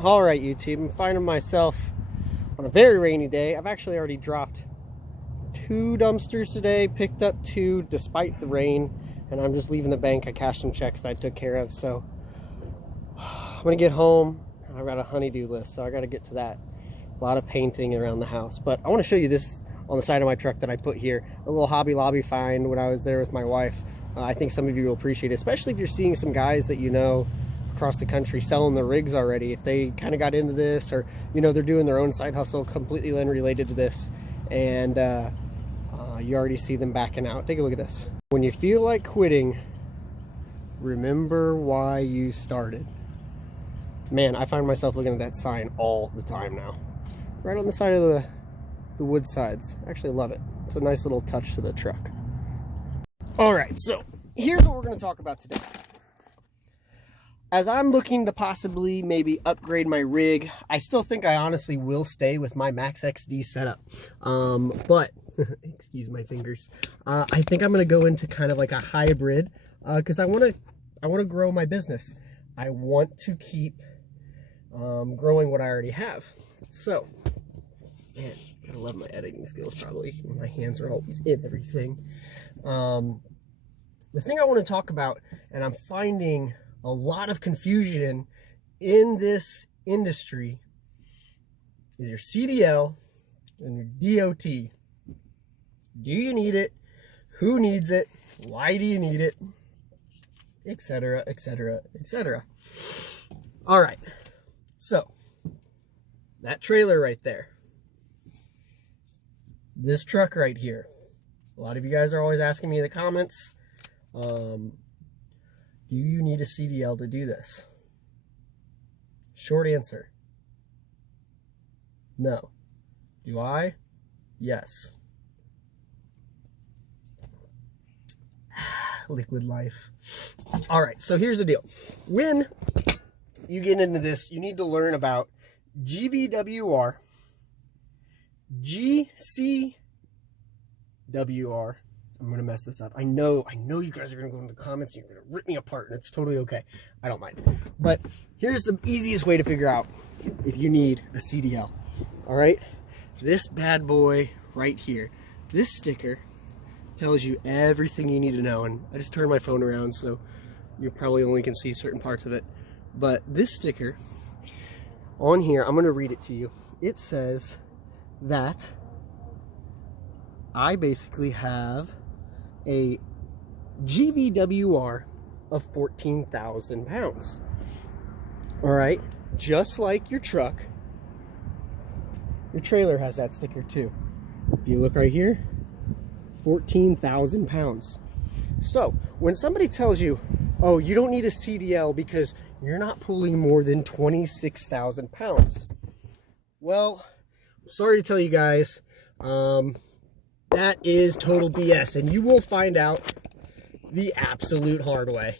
All right, YouTube, I'm finding myself on a very rainy day. I've actually already dropped 2 dumpsters today, picked up 2 despite the rain, and I'm just leaving the bank. I cashed some checks that I took care of, so I'm gonna get home. I've got a honey-do list, so I gotta get to that. A lot of painting around the house, but I want to show you this on the side of my truck that I put here. A little Hobby Lobby find when I was there with my wife. I think some of you will appreciate it, especially if you're seeing some guys that you know across the country selling their rigs already. If they kind of got into this, or you know, they're doing their own side hustle completely unrelated to this, and you already see them backing out. Take a look at this. When you feel like quitting, remember why you started. Man, I find myself looking at that sign all the time now. Right on the side of the wood sides. I actually love it. It's a nice little touch to the truck. All right, so here's what we're going to talk about today. As I'm looking to possibly maybe upgrade my rig, I still think I honestly will stay with my Max XD setup. But, excuse my fingers, I think I'm going to go into kind of like a hybrid because I want to grow my business. I want to keep growing what I already have. So, man, gotta love my editing skills probably. My hands are always in everything. The thing I want to talk about, and I'm finding a lot of confusion in this industry, is your CDL and your DOT. Do you need it? Who needs it? Why do you need it? Etc., etc., etc. All right, so that trailer right there, this truck right here, a lot of you guys are always asking me in the comments, do you need a CDL to do this? Short answer, no. Do I? Yes. Liquid life. All right, so here's the deal. When you get into this, you need to learn about GVWR, GCWR. I'm going to mess this up. I know you guys are going to go in the comments and you're going to rip me apart, and it's totally okay. I don't mind. But here's the easiest way to figure out if you need a CDL. All right? This bad boy right here, this sticker tells you everything you need to know. And I just turned my phone around, so you probably only can see certain parts of it. But this sticker on here, I'm going to read it to you. It says that I basically have a GVWR of 14,000 pounds. All right, just like your truck, your trailer has that sticker too. If you look right here, 14,000 pounds. So when somebody tells you, oh, you don't need a CDL because you're not pulling more than 26,000 pounds. Well, I'm sorry to tell you guys, that is total BS, and you will find out the absolute hard way.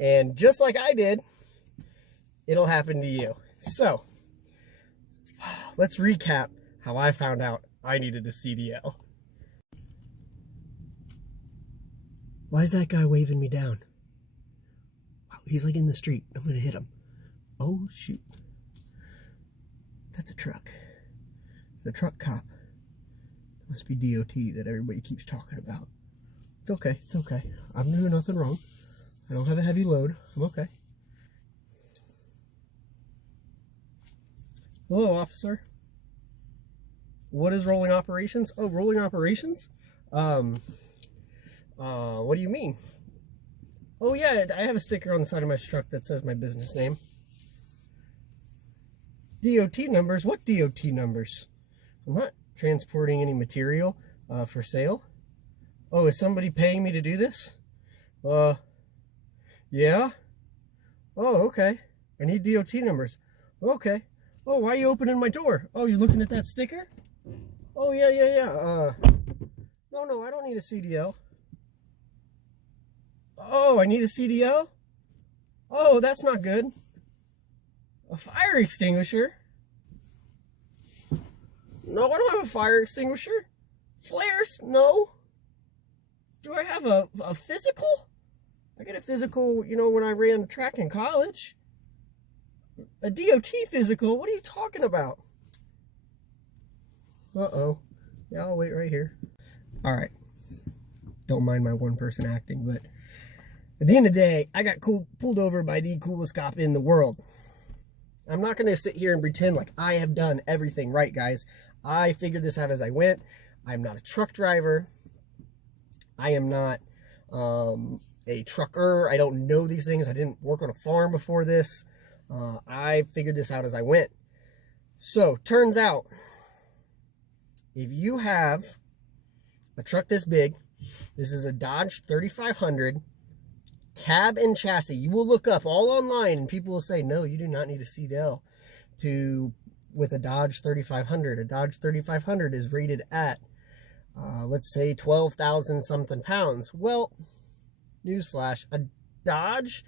And just like I did, it'll happen to you. So, let's recap how I found out I needed a CDL. Why is that guy waving me down? Wow, he's like in the street. I'm gonna hit him. Oh, shoot. That's a truck. It's a truck cop. Must be DOT that everybody keeps talking about. It's okay, it's okay. I'm doing nothing wrong. I don't have a heavy load. I'm okay. Hello, officer. What is rolling operations? Oh, rolling operations? What do you mean? Oh yeah, I have a sticker on the side of my truck that says my business name. DOT numbers? What DOT numbers? I'm not transporting any material for sale. Oh, is somebody paying me to do this? Yeah? Oh, okay. I need DOT numbers. Okay. Oh, why are you opening my door? Oh, you're looking at that sticker? Oh, yeah. No, I don't need a CDL. Oh, I need a CDL? Oh, that's not good. A fire extinguisher? No, I don't have a fire extinguisher. Flares? No. Do I have a physical? I get a physical, you know, when I ran track in college. A DOT physical? What are you talking about? Uh-oh. Yeah, I'll wait right here. All right. Don't mind my one person acting, but at the end of the day, I got pulled over by the coolest cop in the world. I'm not going to sit here and pretend like I have done everything right, guys. I figured this out as I went. I'm not a truck driver. I am not a trucker. I don't know these things. I didn't work on a farm before this. I figured this out as I went. So, turns out, if you have a truck this big, this is a Dodge 3500, cab and chassis. You will look up all online and people will say, no, you do not need a CDL with a Dodge 3500. A Dodge 3500 is rated at, let's say 12,000 something pounds. Well, newsflash, a Dodge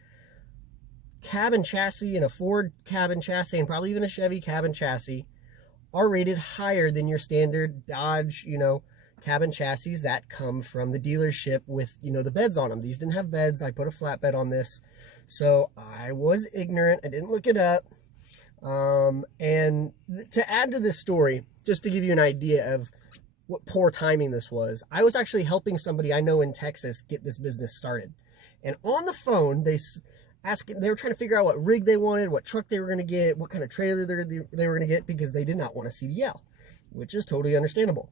cab and chassis and a Ford cab and chassis and probably even a Chevy cab and chassis are rated higher than your standard Dodge, cab and chassis that come from the dealership with, the beds on them. These didn't have beds. I put a flatbed on this. So I was ignorant. I didn't look it up. And to add to this story, just to give you an idea of what poor timing this was, I was actually helping somebody I know in Texas get this business started. And on the phone, they were trying to figure out what rig they wanted, what truck they were going to get, what kind of trailer they were going to get, because they did not want a CDL, which is totally understandable.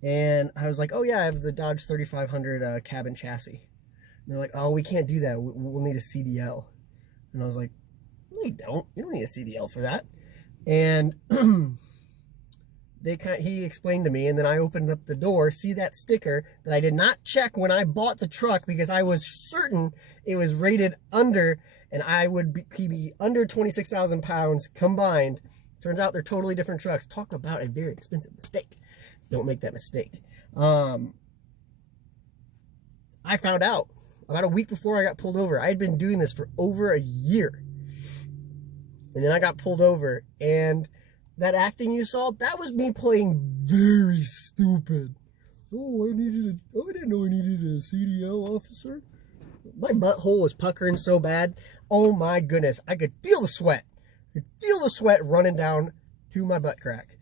And I was like, oh yeah, I have the Dodge 3500 cab and chassis. And they're like, oh, we can't do that. We'll need a CDL. And I was like, no, you don't. You don't need a CDL for that. And he explained to me, and then I opened up the door, see that sticker that I did not check when I bought the truck because I was certain it was rated under, and I would be under 26,000 pounds combined. Turns out they're totally different trucks. Talk about a very expensive mistake. Don't make that mistake. I found out about a week before I got pulled over. I had been doing this for over a year. And then I got pulled over, and that acting you saw, that was me playing very stupid. Oh, I didn't know I needed a CDL officer. My butthole was puckering so bad. Oh my goodness. I could feel the sweat. I could feel the sweat running down to my butt crack.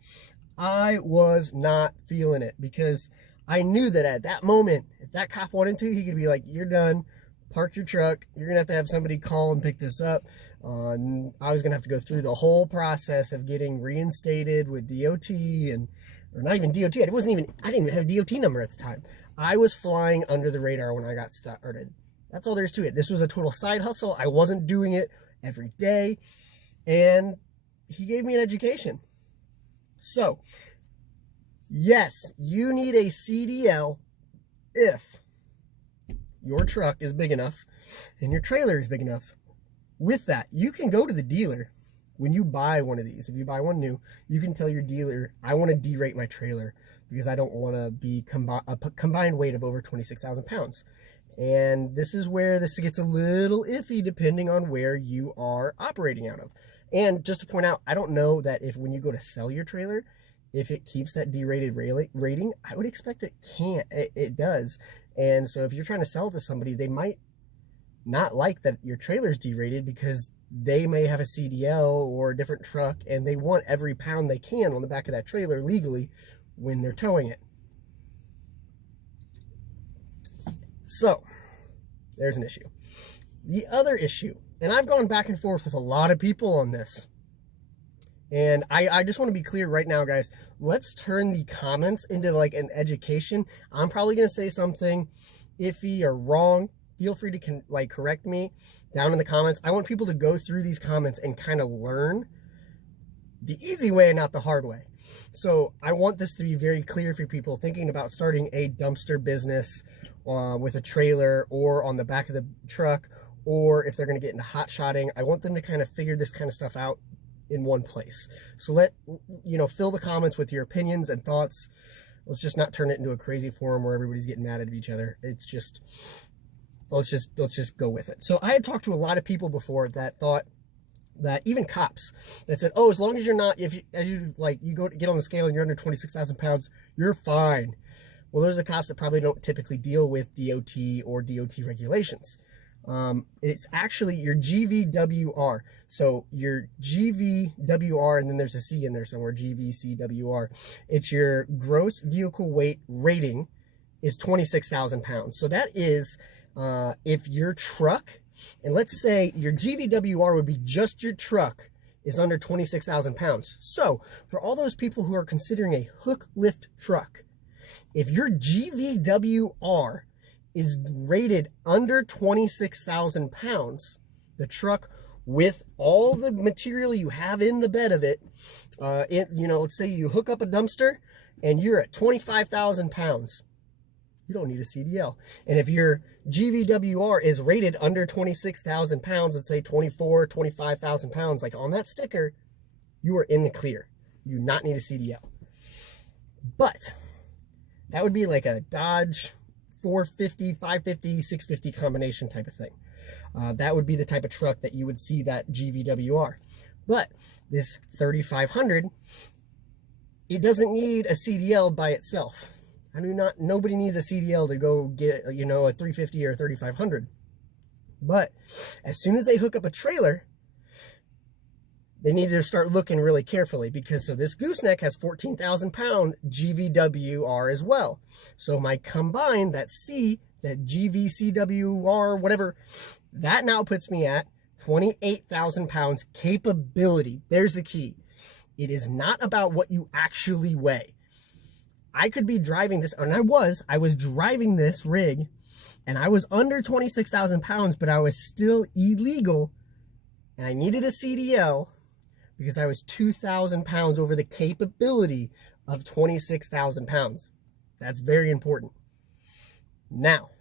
I was not feeling it because I knew that at that moment, if that cop wanted to, he could be like, you're done. Park your truck. You're going to have somebody call and pick this up. I was going to have to go through the whole process of getting reinstated with DOT or not even DOT. I didn't even have a DOT number at the time. I was flying under the radar when I got started. That's all there is to it. This was a total side hustle. I wasn't doing it every day. And he gave me an education. So, yes, you need a CDL if your truck is big enough and your trailer is big enough. With that, you can go to the dealer when you buy one of these. If you buy one new, you can tell your dealer, I want to derate my trailer because I don't want to be a combined weight of over 26,000 pounds. And this is where this gets a little iffy depending on where you are operating out of. And just to point out, I don't know that when you go to sell your trailer, if it keeps that derated rating, I would expect it can't. It does. And so if you're trying to sell it to somebody, they might not like that your trailer's derated because they may have a CDL or a different truck and they want every pound they can on the back of that trailer legally when they're towing it. So, there's an issue. The other issue, and I've gone back and forth with a lot of people on this, and I just want to be clear right now, guys. Let's turn the comments into like an education. I'm probably going to say something iffy or wrong. Feel free to correct me down in the comments. I want people to go through these comments and kind of learn the easy way and not the hard way. So I want this to be very clear for people thinking about starting a dumpster business with a trailer or on the back of the truck, or if they're going to get into hot shotting. I want them to kind of figure this kind of stuff out in one place. So fill the comments with your opinions and thoughts. Let's just not turn it into a crazy forum where everybody's getting mad at each other. It's just, let's just go with it. So I had talked to a lot of people before that thought that, even cops that said, oh, as long as you're not, you go to get on the scale and you're under 26,000 pounds, you're fine. Well, those are the cops that probably don't typically deal with DOT or DOT regulations. It's actually your GVWR. So your GVWR, and then there's a C in there somewhere, GVCWR. It's your gross vehicle weight rating is 26,000 pounds. So that is, if your truck, and let's say your GVWR would be just your truck, is under 26,000 pounds. So for all those people who are considering a hook lift truck, if your GVWR is rated under 26,000 pounds, the truck with all the material you have in the bed of it, let's say you hook up a dumpster and you're at 25,000 pounds, you don't need a CDL. And if your GVWR is rated under 26,000 pounds, let's say 25,000 pounds, like on that sticker, you are in the clear. You do not need a CDL. But that would be like a Dodge 450, 550, 650 combination type of thing. That would be the type of truck that you would see that GVWR. But this 3500, it doesn't need a CDL by itself. Nobody needs a CDL to go get, a 350 or a 3500. But as soon as they hook up a trailer, they need to start looking really carefully, because so this gooseneck has 14,000 pound GVWR as well. So my combined, that GVCWR, whatever, that now puts me at 28,000 pounds capability. There's the key. It is not about what you actually weigh. I could be driving this, and I was driving this rig, and I was under 26,000 pounds, but I was still illegal, and I needed a CDL because I was 2,000 pounds over the capability of 26,000 pounds. That's very important. Now,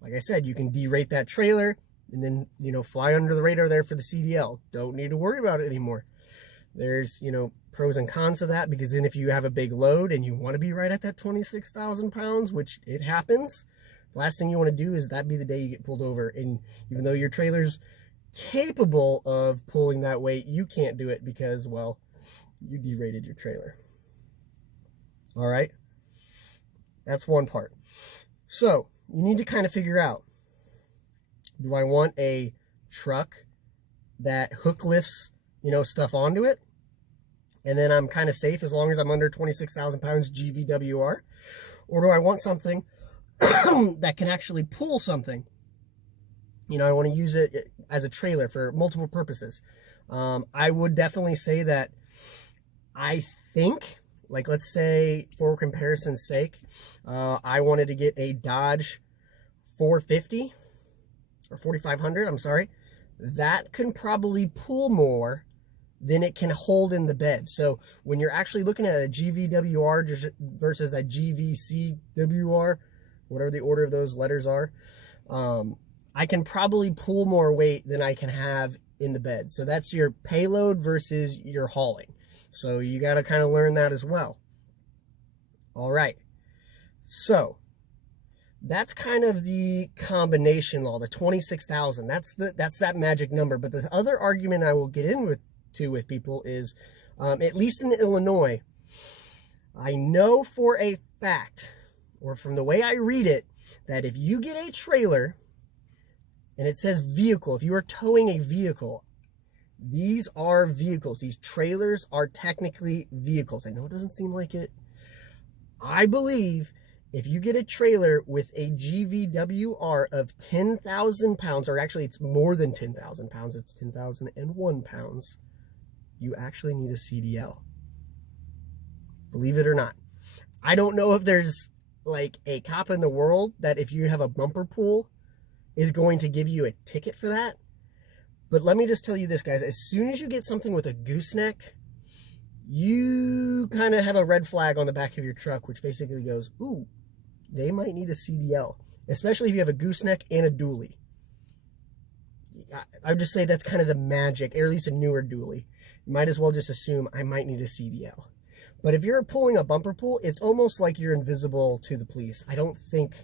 like I said, you can derate that trailer and then, fly under the radar there for the CDL. Don't need to worry about it anymore. There's, pros and cons of that, because then if you have a big load and you want to be right at that 26,000 pounds, which it happens, the last thing you want to do is that be the day you get pulled over. And even though your trailer's capable of pulling that weight, you can't do it because, well, you derated your trailer. All right. That's one part. So you need to kind of figure out, do I want a truck that hook lifts, stuff onto it, and then I'm kind of safe as long as I'm under 26,000 pounds GVWR? Or do I want something that can actually pull something? I want to use it as a trailer for multiple purposes. I would definitely say that I think, like, let's say for comparison's sake, I wanted to get a Dodge 450 or 4500, I'm sorry. That can probably pull more than it can hold in the bed. So when you're actually looking at a GVWR versus a GVCWR, whatever the order of those letters are, I can probably pull more weight than I can have in the bed. So that's your payload versus your hauling. So you got to kind of learn that as well. All right. So that's kind of the combination law, the 26,000. That's that magic number. But the other argument I will get in with people is, at least in Illinois, I know for a fact, or from the way I read it, that if you get a trailer and it says vehicle, if you are towing a vehicle, these are vehicles. These trailers are technically vehicles. I know it doesn't seem like it. I believe if you get a trailer with a GVWR of 10,000 pounds, or actually it's more than 10,000 pounds, it's 10,001 pounds, you actually need a CDL. Believe it or not. I don't know if there's like a cop in the world that if you have a bumper pull is going to give you a ticket for that. But let me just tell you this, guys. As soon as you get something with a gooseneck, you kind of have a red flag on the back of your truck, which basically goes, ooh, they might need a CDL, especially if you have a gooseneck and a dually. I would just say that's kind of the magic, or at least a newer dually. You might as well just assume I might need a CDL. But if you're pulling a bumper pull, it's almost like you're invisible to the police. I don't think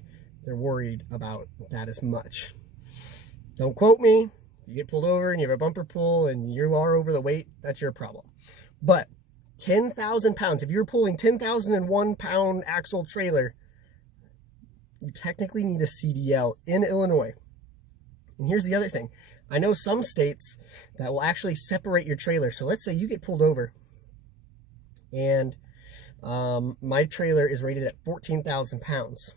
they're worried about that as much. Don't quote me. You get pulled over and you have a bumper pull and you are over the weight, that's your problem. But 10,000 pounds, if you're pulling 10,001 pound axle trailer, you technically need a CDL in Illinois. And here's the other thing. I know some states that will actually separate your trailer. So let's say you get pulled over and my trailer is rated at 14,000 pounds.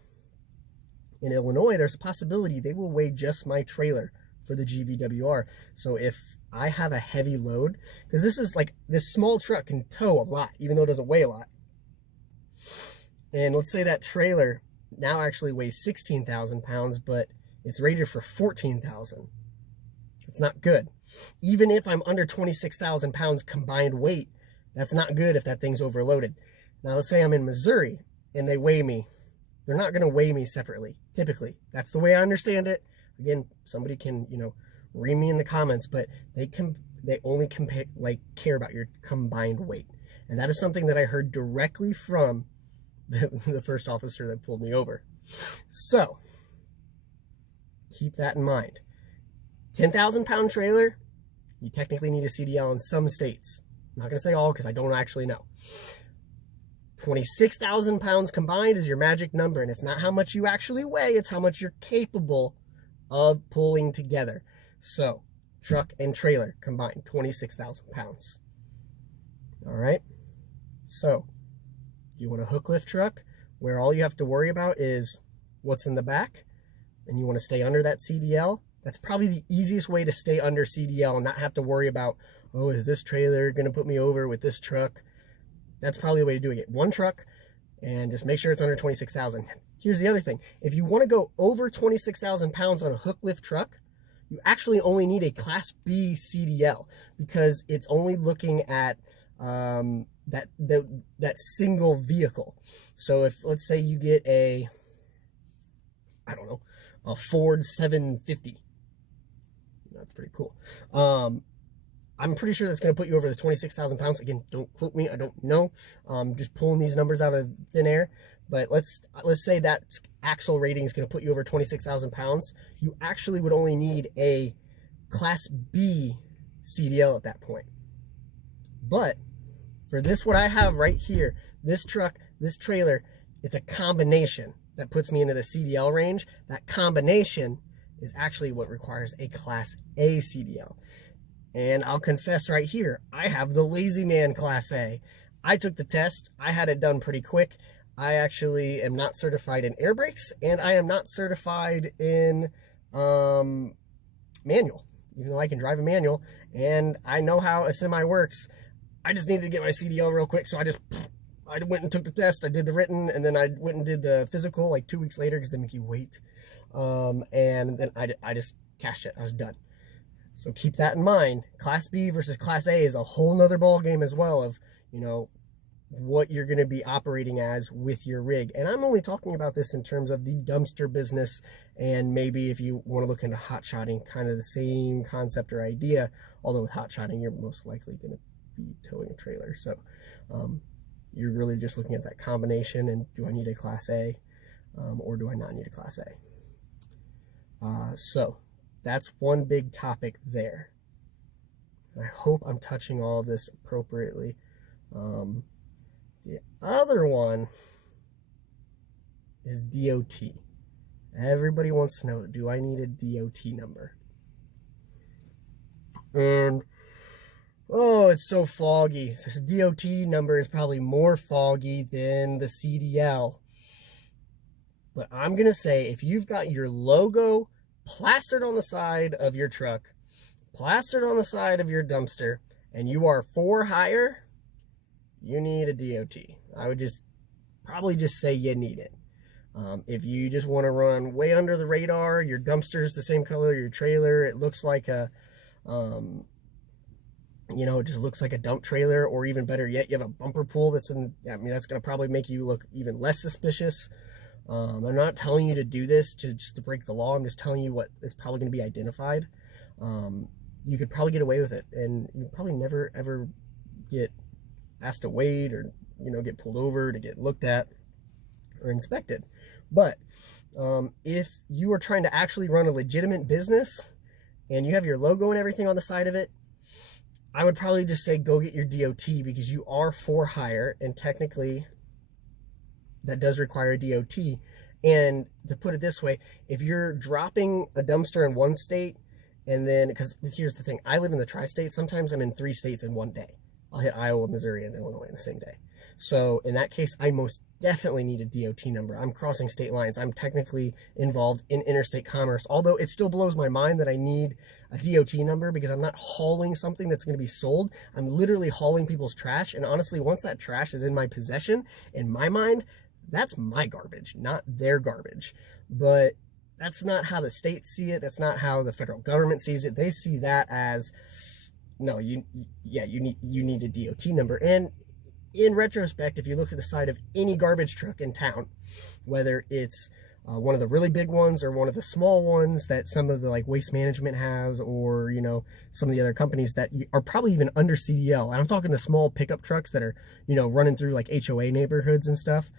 In Illinois, there's a possibility they will weigh just my trailer for the GVWR. So if I have a heavy load, because this small truck can tow a lot, even though it doesn't weigh a lot. And let's say that trailer now actually weighs 16,000 pounds, but it's rated for 14,000. It's not good. Even if I'm under 26,000 pounds combined weight, that's not good if that thing's overloaded. Now, let's say I'm in Missouri and they weigh me. They're not going to weigh me separately, typically. That's the way I understand it. Again, somebody can, read me in the comments, but they only care about your combined weight. And that is something that I heard directly from the first officer that pulled me over. So, keep that in mind. 10,000 pound trailer, you technically need a CDL in some states. I'm not going to say all because I don't actually know. 26,000 pounds combined is your magic number, and it's not how much you actually weigh, it's how much you're capable of pulling together. So, truck and trailer combined, 26,000 pounds. All right? So, if you want a hook lift truck where all you have to worry about is what's in the back, and you want to stay under that CDL, that's probably the easiest way to stay under CDL and not have to worry about, oh, is this trailer going to put me over with this truck? That's probably the way to do it. Get one truck and just make sure it's under 26,000. Here's the other thing. If you want to go over 26,000 pounds on a hook lift truck, you actually only need a Class B CDL because it's only looking at that single vehicle. So if, let's say you get a Ford 750. That's pretty cool. I'm pretty sure that's going to put you over the 26,000 pounds. Again, don't quote me. I don't know. Just pulling these numbers out of thin air. But let's say that axle rating is going to put you over 26,000 pounds. You actually would only need a Class B CDL at that point. But for this, what I have right here, this truck, this trailer, it's a combination that puts me into the CDL range. That combination is actually what requires a Class A CDL. And I'll confess right here, I have the Lazy Man Class A. I took the test. I had it done pretty quick. I actually am not certified in air brakes, and I am not certified in manual, even though I can drive a manual, and I know how a semi works. I just needed to get my CDL real quick, so I went and took the test. I did the written, and then I went and did the physical like 2 weeks later because they make you wait. And then I just cashed it. I was done. So keep that in mind. Class B versus Class A is a whole nother ball game as well of, what you're going to be operating as with your rig. And I'm only talking about this in terms of the dumpster business, and maybe if you want to look into hot shotting, kind of the same concept or idea, although with hot shotting, you're most likely going to be towing a trailer. So you're really just looking at that combination, and do I need a Class A or do I not need a Class A? So that's one big topic there. I hope I'm touching all of this appropriately. The other one is DOT. Everybody wants to know, do I need a DOT number? And, oh, it's so foggy. This DOT number is probably more foggy than the CDL. But I'm going to say, if you've got your logo plastered on the side of your truck, plastered on the side of your dumpster, and you are for hire, you need a DOT. I would probably just say you need it. If you just want to run way under the radar, your dumpster is the same color, your trailer, it looks like a, it just looks like a dump trailer, or even better yet, you have a bumper pull that's that's going to probably make you look even less suspicious. I'm not telling you to do this just to break the law. I'm just telling you what is probably going to be identified. You could probably get away with it, and you probably never ever get asked to wait or get pulled over to get looked at or inspected. But if you are trying to actually run a legitimate business and you have your logo and everything on the side of it, I would probably just say go get your DOT, because you are for hire, and technically that does require a DOT. And to put it this way, if you're dropping a dumpster in one state, and then, because here's the thing, I live in the tri-state, sometimes I'm in 3 states in one day. I'll hit Iowa, Missouri, and Illinois in the same day. So in that case, I most definitely need a DOT number. I'm crossing state lines. I'm technically involved in interstate commerce, although it still blows my mind that I need a DOT number, because I'm not hauling something that's going to be sold. I'm literally hauling people's trash. And honestly, once that trash is in my possession, in my mind, that's my garbage, not their garbage. But that's not how the states see it. That's not how the federal government sees it. They see that as, no, you need a DOT number. And in retrospect, if you look to the side of any garbage truck in town, whether it's one of the really big ones or one of the small ones that some of the like Waste Management has, or, you know, some of the other companies that are probably even under CDL, and I'm talking the small pickup trucks that are, you know, running through like HOA neighborhoods and stuff,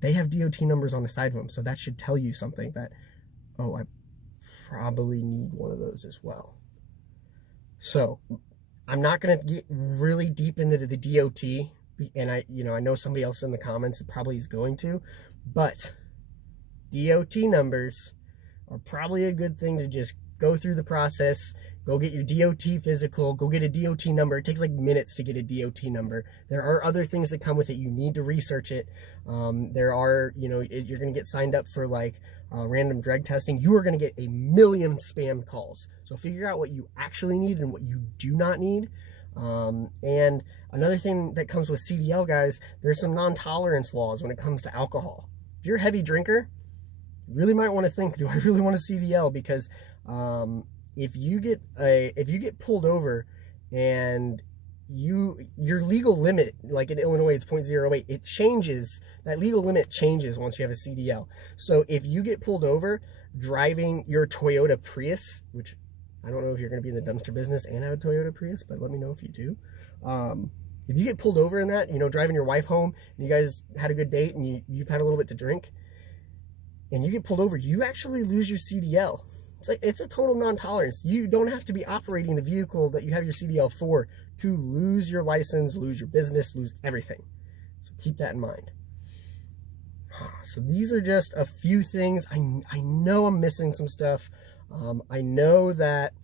they have DOT numbers on the side of them. So that should tell you something that, oh, I probably need one of those as well. So I'm not going to get really deep into the DOT, and I know somebody else in the comments probably is going to, but DOT numbers are probably a good thing to just go through the process. Go get your DOT physical, go get a DOT number. It takes like minutes to get a DOT number. There are other things that come with it. You need to research it. There are, you're going to get signed up for like random drug testing. You are going to get a million spam calls. So figure out what you actually need and what you do not need. And another thing that comes with CDL, guys, there's some non-tolerance laws when it comes to alcohol. If you're a heavy drinker, you really might want to think, do I really want a CDL? Because if you get pulled over and your legal limit, like in Illinois, it's 0.08, it changes. That legal limit changes once you have a CDL. So if you get pulled over driving your Toyota Prius, which I don't know if you're going to be in the dumpster business and have a Toyota Prius, but let me know if you do. If you get pulled over in that, driving your wife home, and you guys had a good date and you've had a little bit to drink, and you get pulled over, you actually lose your CDL. It's a total non-tolerance. You don't have to be operating the vehicle that you have your CDL for to lose your license, lose your business, lose everything. So keep that in mind. So these are just a few things. I know I'm missing some stuff. I know that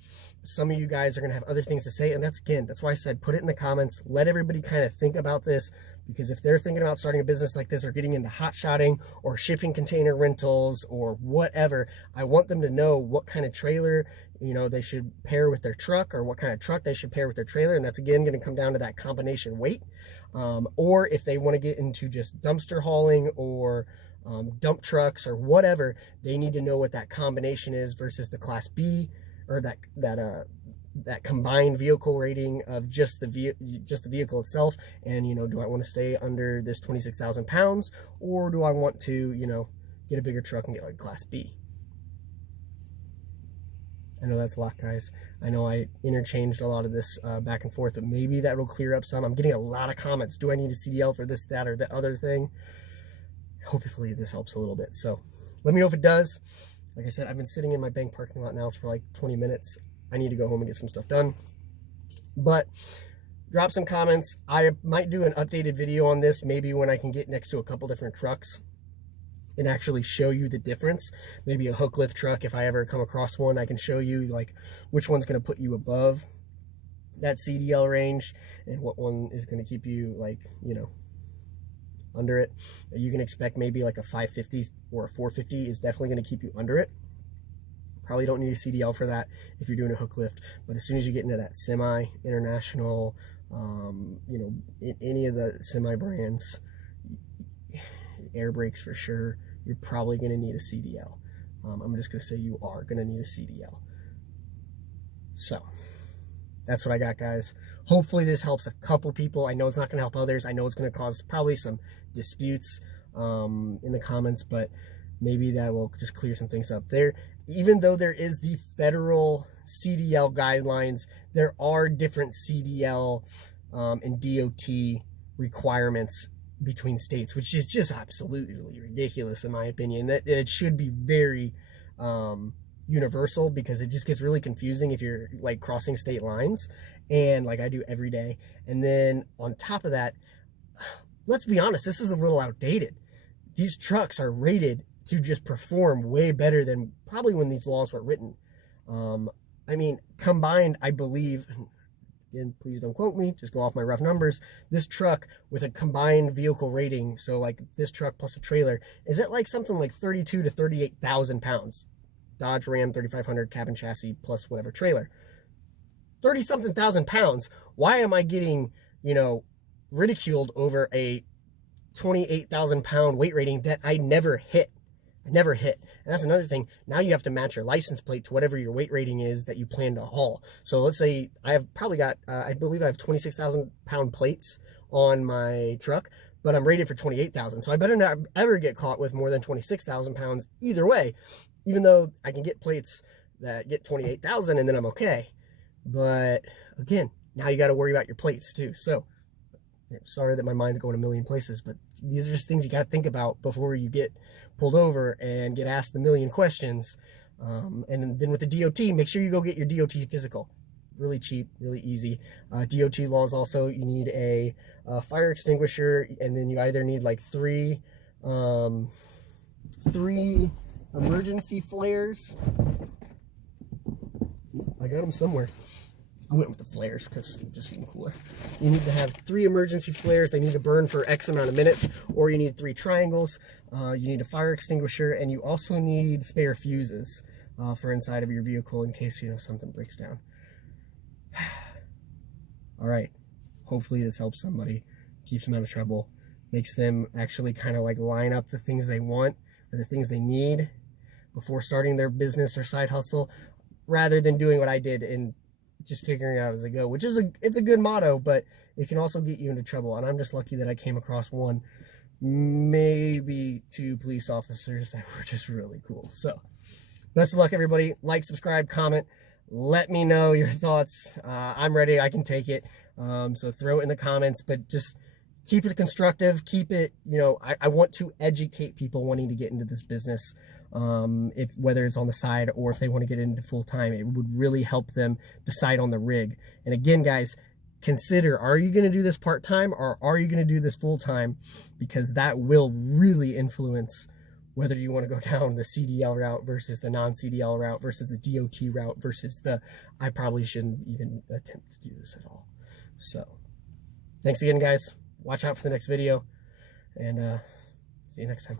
some of you guys are going to have other things to say, and that's why I said put it in the comments. Let everybody kind of think about this, because if they're thinking about starting a business like this or getting into hot shotting or shipping container rentals or whatever, I want them to know what kind of trailer they should pair with their truck, or what kind of truck they should pair with their trailer. And that's again going to come down to that combination weight, or if they want to get into just dumpster hauling or dump trucks or whatever, they need to know what that combination is versus the Class B, or that combined vehicle rating of just the vehicle itself. And do I want to stay under this 26,000 pounds, or do I want to get a bigger truck and get like Class B? I know that's a lot, guys. I know I interchanged a lot of this back and forth, but maybe that will clear up some. I'm getting a lot of comments. Do I need a CDL for this, that, or the other thing? Hopefully this helps a little bit. So let me know if it does. Like I said, I've been sitting in my bank parking lot now for like 20 minutes. I need to go home and get some stuff done. But drop some comments. I might do an updated video on this, maybe when I can get next to a couple different trucks and actually show you the difference. Maybe a hook lift truck, if I ever come across one, I can show you like which one's going to put you above that CDL range and what one is going to keep you like, under it. You can expect maybe like a 550 or a 450 is definitely going to keep you under it. Probably don't need a CDL for that if you're doing a hook lift, but as soon as you get into that semi, international, any of the semi brands, air brakes for sure, you're probably going to need a CDL. I'm just going to say you are going to need a CDL. So that's what I got, guys. Hopefully this helps a couple people. I know it's not going to help others. I know it's going to cause probably some disputes in the comments, but maybe that will just clear some things up there. Even though there is the federal CDL guidelines, there are different CDL and DOT requirements between states, which is just absolutely ridiculous in my opinion. That it should be very universal, because it just gets really confusing if you're like crossing state lines, and like I do every day. And then on top of that, let's be honest, this is a little outdated. These trucks are rated to just perform way better than probably when these laws were written. I mean, combined, I believe, and please don't quote me, just go off my rough numbers, this truck with a combined vehicle rating, so like this truck plus a trailer, is at like something like 32 to 38,000 pounds. Dodge Ram 3500 cabin chassis plus whatever trailer. 30-something thousand pounds. Why am I getting, you know, ridiculed over a 28,000 pound weight rating that I never hit? I never hit. And that's another thing. Now you have to match your license plate to whatever your weight rating is that you plan to haul. So let's say I have probably got, I believe I have 26,000 pound plates on my truck, but I'm rated for 28,000. So I better not ever get caught with more than 26,000 pounds either way, even though I can get plates that get 28,000 and then I'm okay. But again, now you got to worry about your plates too. So sorry that my mind's going a million places, but these are just things you got to think about before you get pulled over and get asked a million questions. And then with the DOT, make sure you go get your DOT physical. Really cheap, really easy. DOT laws also, you need a fire extinguisher, and then you either need like three emergency flares. I got them somewhere. I went with the flares because it just seemed cooler. You need to have 3 emergency flares. They need to burn for X amount of minutes, or you need 3 triangles. You need a fire extinguisher, and you also need spare fuses for inside of your vehicle in case, you know, something breaks down. All right. Hopefully this helps somebody, keeps them out of trouble, makes them actually kind of like line up the things they want or the things they need before starting their business or side hustle, rather than doing what I did and just figuring it out as I go, which is it's a good motto, but it can also get you into trouble. And I'm just lucky that I came across 1, maybe 2 police officers that were just really cool. So best of luck, everybody. Like, subscribe, comment. Let me know your thoughts. I'm ready. I can take it. So throw it in the comments, but just keep it constructive. Keep it, you know, I want to educate people wanting to get into this business. Whether it's on the side or if they want to get into full time, it would really help them decide on the rig. And again, guys, consider, are you going to do this part-time or are you going to do this full-time? Because that will really influence whether you want to go down the CDL route versus the non-CDL route versus the DOT route versus the, I probably shouldn't even attempt to do this at all. So thanks again, guys. Watch out for the next video, and see you next time.